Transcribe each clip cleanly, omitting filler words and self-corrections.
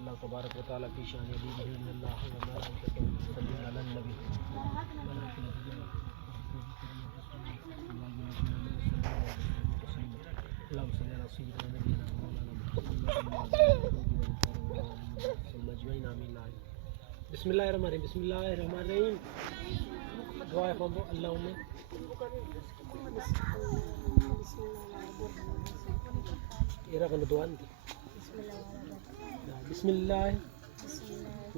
अल्लाह तबारक व तआला की शान अल्लाह व मलाइकतहू युसल्लूना अलन नबी बिस्मिल्लाहिर्रहमानिर्रहीम दुआ पढ़ो अल्लाहुम्मा इरा कन दुआ बिस्मिल्लाह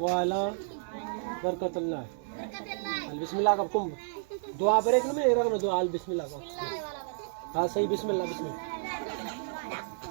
वाला बरकतुल्लाह अल बिस्मिल्लाह का तुम दुआ पर एक में इरा कन दुआ अल बिस्मिल्लाह का हाँ सही बिस्मिल्लाह बिस्मिल्लाह